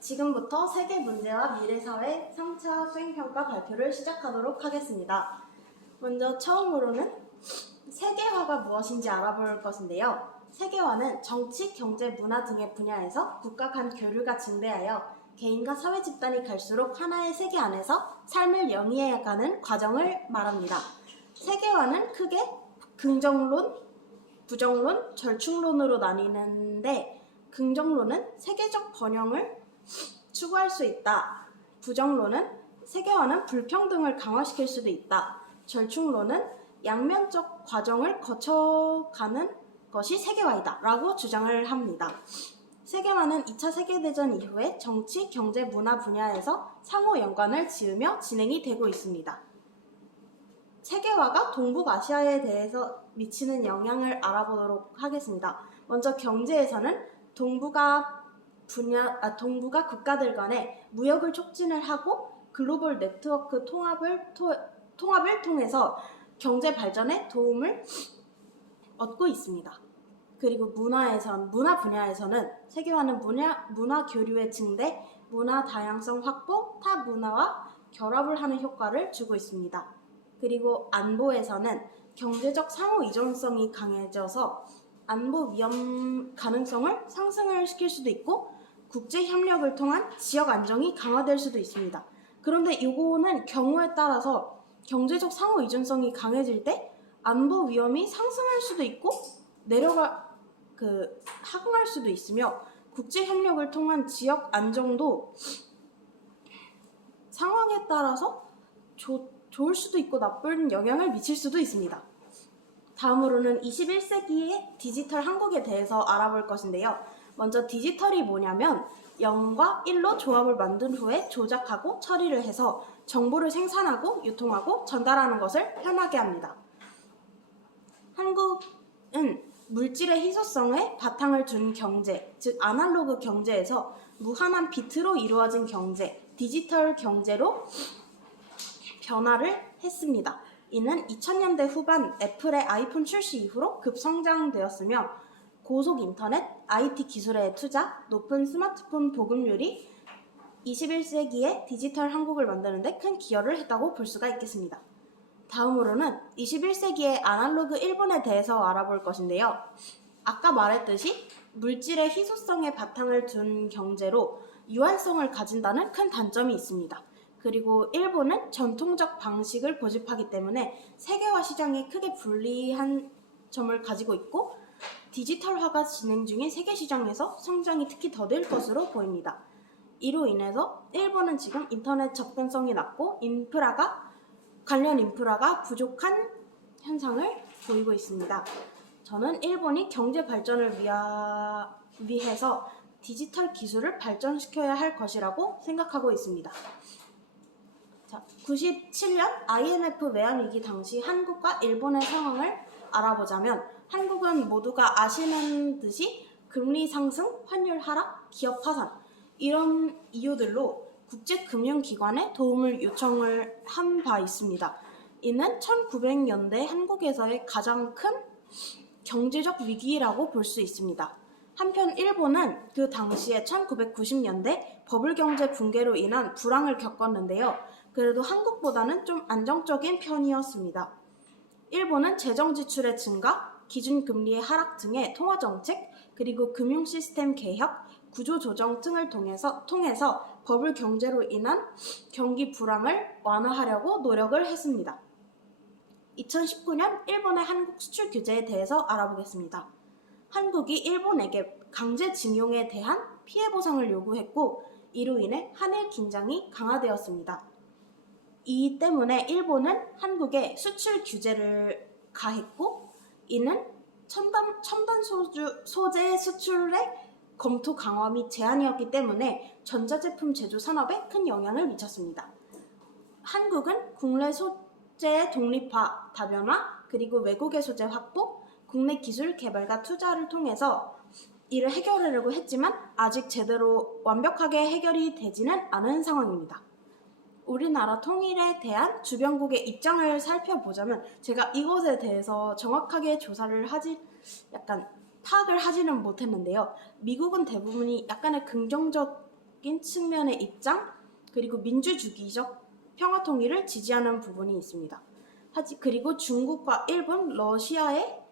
지금부터 세계 문제와 미래 사회 3차 수행평가 발표를 시작하도록 하겠습니다. 먼저 처음으로는 세계화가 무엇인지 알아볼 것인데요. 세계화는 정치, 경제, 문화 등의 분야에서 국가 간 교류가 증대하여 개인과 사회 집단이 갈수록 하나의 세계 안에서 삶을 영위해가는 과정을 말합니다. 세계화는 크게 긍정론, 부정론, 절충론으로 나뉘는데 긍정론은 세계적 번영을 추구할 수 있다. 부정론은 세계화는 불평등을 강화시킬 수도 있다. 절충론은 양면적 과정을 거쳐가는 것이 세계화이다 라고 주장을 합니다. 세계화는 2차 세계대전 이후에 정치, 경제, 문화 분야에서 상호 연관을 지으며 진행이 되고 있습니다. 세계화가 동북아시아에 대해서 미치는 영향을 알아보도록 하겠습니다. 먼저 경제에서는 동북아 국가들 간의 무역을 촉진을 하고 글로벌 네트워크 통합을 통해서 경제 발전에 도움을 얻고 있습니다. 그리고 문화 분야에서는 세계화는 문화 교류의 증대, 문화 다양성 확보, 타 문화와 결합을 하는 효과를 주고 있습니다. 그리고 안보에서는 경제적 상호 의존성이 강해져서 안보 위험 가능성을 상승을 시킬 수도 있고 국제 협력을 통한 지역 안정이 강화될 수도 있습니다. 그런데 이거는 경우에 따라서 경제적 상호 의존성이 강해질 때 안보 위험이 상승할 수도 있고 하강할 수도 있으며 국제 협력을 통한 지역 안정도 상황에 따라서 좋을 수도 있고 나쁜 영향을 미칠 수도 있습니다. 다음으로는 21세기의 디지털 한국에 대해서 알아볼 것인데요. 먼저 디지털이 뭐냐면 0과 1로 조합을 만든 후에 조작하고 처리를 해서 정보를 생산하고 유통하고 전달하는 것을 편하게 합니다. 한국은 물질의 희소성에 바탕을 둔 경제, 즉 아날로그 경제에서 무한한 비트로 이루어진 경제, 디지털 경제로 변화를 했습니다. 이는 2000년대 후반 애플의 아이폰 출시 이후로 급성장되었으며 고속 인터넷, IT 기술의 투자, 높은 스마트폰 보급률이 21세기의 디지털 한국을 만드는 데 큰 기여를 했다고 볼 수가 있겠습니다. 다음으로는 21세기의 아날로그 일본에 대해서 알아볼 것인데요. 아까 말했듯이 물질의 희소성에 바탕을 둔 경제로 유한성을 가진다는 큰 단점이 있습니다. 그리고 일본은 전통적 방식을 고집하기 때문에 세계화 시장에 크게 불리한 점을 가지고 있고 디지털화가 진행 중인 세계 시장에서 성장이 특히 더딜 것으로 보입니다. 이로 인해서 일본은 지금 인터넷 접근성이 낮고 관련 인프라가 부족한 현상을 보이고 있습니다. 저는 일본이 경제 발전을 위해서 디지털 기술을 발전시켜야 할 것이라고 생각하고 있습니다. 97년 IMF 외환위기 당시 한국과 일본의 상황을 알아보자면 한국은 모두가 아시는 듯이 금리 상승, 환율 하락, 기업 파산 이런 이유들로 국제금융기관에 도움을 요청을 한 바 있습니다. 이는 1900년대 한국에서의 가장 큰 경제적 위기라고 볼 수 있습니다. 한편 일본은 그 당시에 1990년대 버블 경제 붕괴로 인한 불황을 겪었는데요. 그래도 한국보다는 좀 안정적인 편이었습니다. 일본은 재정 지출의 증가, 기준금리의 하락 등의 통화정책, 그리고 금융시스템 개혁, 구조조정 등을 통해서 버블 경제로 인한 경기 불황을 완화하려고 노력을 했습니다. 2019년 일본의 한국 수출 규제에 대해서 알아보겠습니다. 한국이 일본에게 강제징용에 대한 피해 보상을 요구했고 이로 인해 한일 긴장이 강화되었습니다. 이 때문에 일본은 한국에 수출 규제를 가했고 이는 첨단 소재 수출의 검토 강화 및 제한이었기 때문에 전자제품 제조 산업에 큰 영향을 미쳤습니다. 한국은 국내 소재의 독립화, 다변화, 그리고 외국의 소재 확보, 국내 기술 개발과 투자를 통해서 이를 해결하려고 했지만 아직 제대로 완벽하게 해결이 되지는 않은 상황입니다. 우리나라 통일에 대한 주변국의 입장을 살펴보자면 제가 이것에 대해서 정확하게 파악을 하지는 못했는데요. 미국은 대부분이 약간의 긍정적인 적인 측면의 입장, 그리고 민주주의적 평화 통일을 지지하는 부분이 있습니다. 그리고 중국과 일본, 러시아의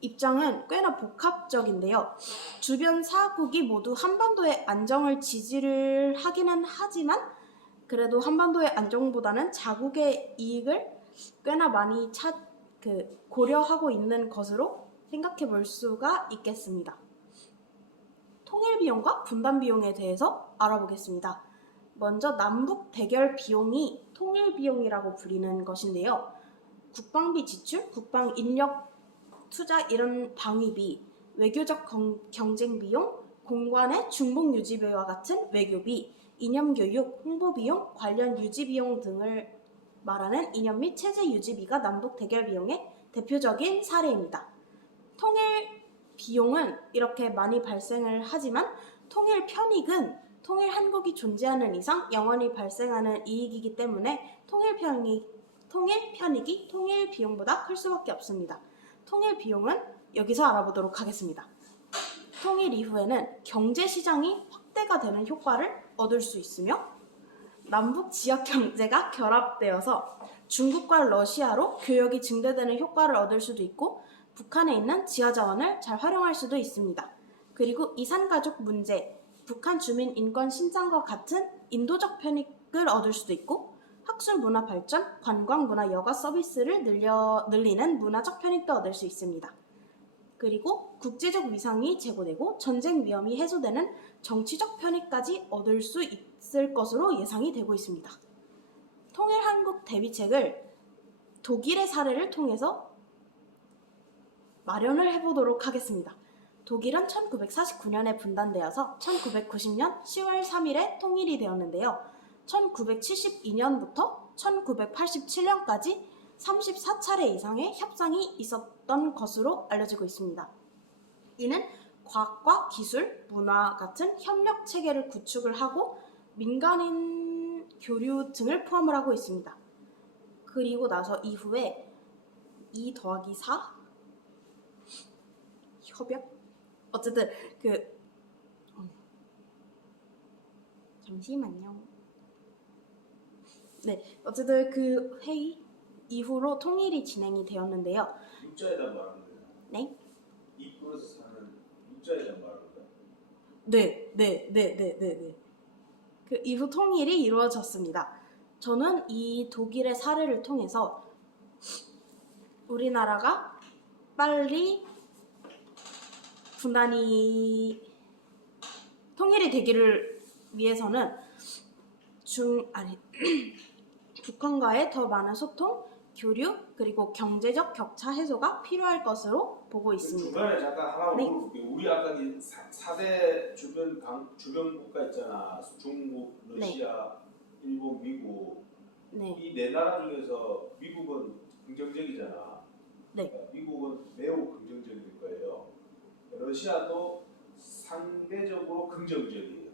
입장은 꽤나 복합적인데요. 주변 4국이 모두 한반도의 안정을 지지를 하기는 하지만 그래도 한반도의 안정보다는 자국의 이익을 꽤나 많이 고려하고 있는 것으로 생각해 볼 수가 있겠습니다. 통일 비용과 분단 비용에 대해서 알아보겠습니다. 먼저 남북 대결 비용이 통일 비용이라고 불리는 것인데요. 국방비 지출, 국방 인력 투자 이런 방위비, 외교적 경쟁 비용, 공관의 중복 유지비와 같은 외교비, 이념 교육, 홍보 비용, 관련 유지 비용 등을 말하는 이념 및 체제 유지비가 남북 대결 비용의 대표적인 사례입니다. 통일 비용은 이렇게 많이 발생을 하지만 통일 편익은 통일 한국이 존재하는 이상 영원히 발생하는 이익이기 때문에 통일 편익이 통일 비용보다 클 수밖에 없습니다. 통일 비용은 여기서 알아보도록 하겠습니다. 통일 이후에는 경제 시장이 확대가 되는 효과를 얻을 수 있으며 남북 지역 경제가 결합되어서 중국과 러시아로 교역이 증대되는 효과를 얻을 수도 있고 북한에 있는 지하자원을 잘 활용할 수도 있습니다. 그리고 이산가족 문제, 북한 주민 인권 신장과 같은 인도적 편익을 얻을 수도 있고 학술 문화 발전, 관광 문화 여가 서비스를 늘리는 문화적 편익도 얻을 수 있습니다. 그리고 국제적 위상이 제고되고 전쟁 위험이 해소되는 정치적 편익까지 얻을 수 있을 것으로 예상이 되고 있습니다. 통일 한국 대비책을 독일의 사례를 통해서 마련을 해보도록 하겠습니다. 독일은 1949년에 분단되어서 1990년 10월 3일에 통일이 되었는데요. 1972년부터 1987년까지 34차례 이상의 협상이 있었던 것으로 알려지고 있습니다. 이는 과학과 기술, 문화 같은 협력 체계를 구축을 하고 민간인 교류 등을 포함을 하고 있습니다. 그리고 나서 이후에 2 더하기 4 협약? 어쨌든 잠시만요. 네, 어쨌든 그 회의 이후로 통일이 진행이 되었는데요. 육자회담 말하는 거예요? 네? 2+4는 육자회담 말하는 거예요? 네. 그 이후 통일이 이루어졌습니다. 저는 이 독일의 사례를 통해서 우리나라가 빨리 통일이 되기를 위해서는 북한과의 더 많은 소통, 교류, 그리고 경제적 격차 해소가 필요할 것으로 보고 있습니다. 중간에 잠깐 하나 네. 물어볼게요. 우리 아까 4대 주변 국가 있잖아. 중국, 러시아, 일본, 미국. 네. 이 네 나라 중에서 미국은 긍정적이잖아. 네. 그러니까 미국은 매우 긍정적일 거예요. 러시아도 상대적으로 긍정적이에요.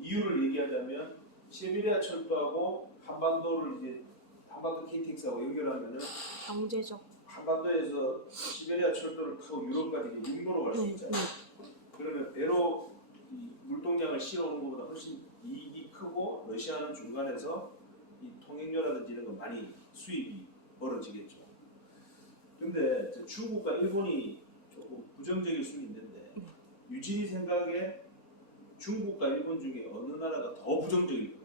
이유를 얘기하자면 시베리아 철도하고 한반도 KTX하고 연결하면은 경제적 한반도에서 시베리아 철도를 타고 유럽까지 육로로 갈 수 있잖아요. 그러면 배로 이 물동량을 실어오는 것보다 훨씬 이익이 크고 러시아는 중간에서 이 통행료라든지 이런 거 많이 수입이 벌어지겠죠. 근데 중국과 일본이 조금 부정적일 수 있는데 유진이 생각에 중국과 일본 중에 어느 나라가 더 부정적일 것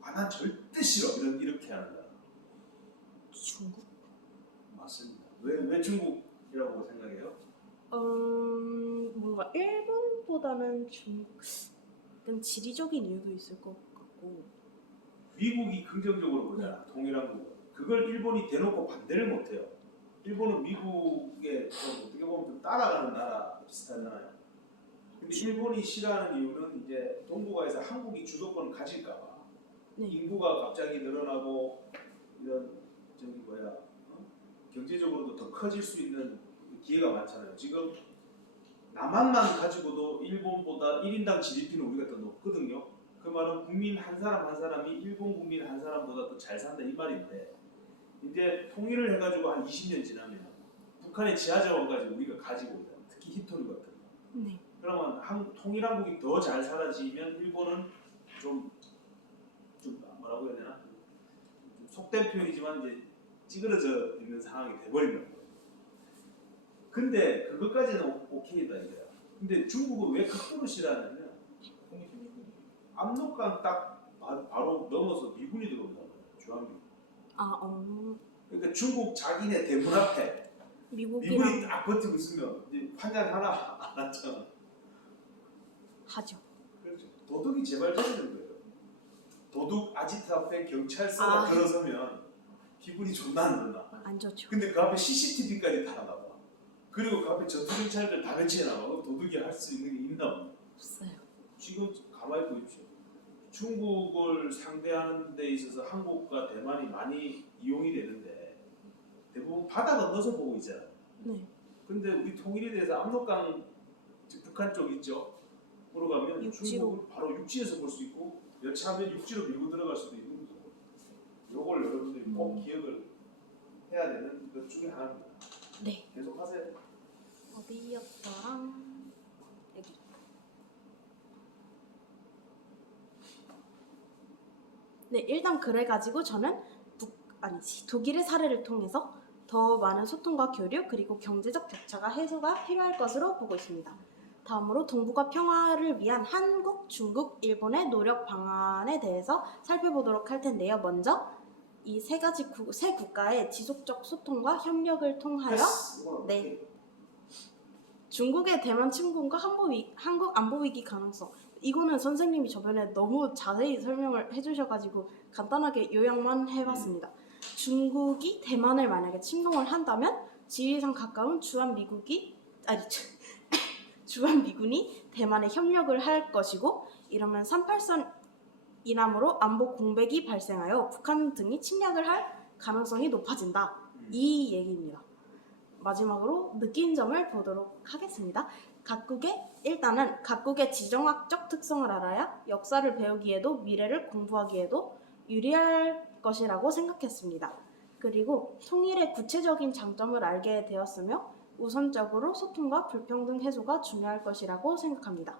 같아요? 난 절대 싫어. 이렇게 하는 나라. 중국? 맞습니다. 왜 중국이라고 생각해요? 뭔가 일본보다는 중국은 지리적인 이유도 있을 것 같고 미국이 긍정적으로 보잖아. 통일한국은. 그걸 일본이 대놓고 반대를 못해요. 일본은 미국에 좀 어떻게 보면 좀 따라가는 나라 비슷하잖아요. 근데 일본이 싫어하는 이유는 이제 동북아에서 한국이 주도권을 가질까봐. 인구가 갑자기 늘어나고 이런 경제적으로도 더 커질 수 있는 기회가 많잖아요. 지금 남한만 가지고도 일본보다 1인당 GDP는 우리가 더 높거든요. 그 말은 국민 한 사람 한 사람이 일본 국민 한 사람보다 더 잘 산다 이 말인데 이제 통일을 해가지고 한 20년 지나면 북한의 지하자원까지 우리가 가지고 있다. 특히 히토류 같은 거. 그러면 통일한국이 더 잘 사라지면 일본은 좀 뭐라고 해야 되나? 좀 속된 표현이지만 이제 찌그러져 있는 상황이 돼버린다는 거예요. 근데 그것까지는 오케이다 이거야. 근데 중국은 왜 극도로 싫어하냐면 압록강 딱 바로 넘어서 미군이 들어온다는 거예요. 주한미군. 그러니까 중국 자기네 대문 앞에 미군이 미국이랑 딱 버티고 있으면 이제 판단 하나 안 하잖아. 하죠. 그렇죠. 도둑이 재발견되는 거예요. 도둑 아지트 앞에 경찰서가 들어서면 기분이 존나 안 좋나. 안 좋죠. 근데 그 앞에 CCTV까지 달아놔봐. 그리고 그 앞에 전투경찰들 다 배치해놔봐. 그럼 도둑이 할 수 있는 게 있나 없나? 없어요. 지금 가만히 보십시오. 중국을 상대하는 데 있어서 한국과 대만이 많이 이용이 되는데 대부분 바다 건너서 보고 있잖아요. 네. 근데 우리 통일에 대해서 압록강 북한 쪽 있죠. 보러 가면 육지로. 중국을 바로 육지에서 볼 수 있고 여차하면 육지로 밀고 들어갈 수도 있는 거고. 요걸 여러분들이 꼭 기억을 해야 되는 것 중에 하나입니다. 네. 계속 하세요. 어디였더라? 여기. 네, 일단 그래가지고 저는 독일의 사례를 통해서 더 많은 소통과 교류 그리고 경제적 격차가 해소가 필요할 것으로 보고 있습니다. 다음으로 동북아 평화를 위한 한국, 중국, 일본의 노력 방안에 대해서 살펴보도록 할 텐데요. 먼저 이 세 국가의 지속적 소통과 협력을 통하여 네. 중국의 대만 침공과 한국 안보 위기 가능성. 이거는 선생님이 저번에 너무 자세히 설명을 해주셔가지고 간단하게 요약만 해봤습니다. 중국이 대만을 만약에 침공을 한다면 지리상 가까운 주한미군이 대만에 협력을 할 것이고 이러면 38선 이남으로 안보 공백이 발생하여 북한 등이 침략을 할 가능성이 높아진다. 이 얘기입니다. 마지막으로 느낀 점을 보도록 하겠습니다. 일단은 각국의 지정학적 특성을 알아야 역사를 배우기에도 미래를 공부하기에도 유리할 것이라고 생각했습니다. 그리고 통일의 구체적인 장점을 알게 되었으며 우선적으로 소통과 불평등 해소가 중요할 것이라고 생각합니다.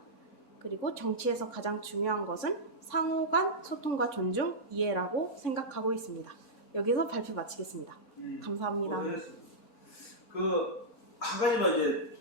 그리고 정치에서 가장 중요한 것은 상호간 소통과 존중, 이해라고 생각하고 있습니다. 여기서 발표 마치겠습니다. 감사합니다. 한 가지만 이제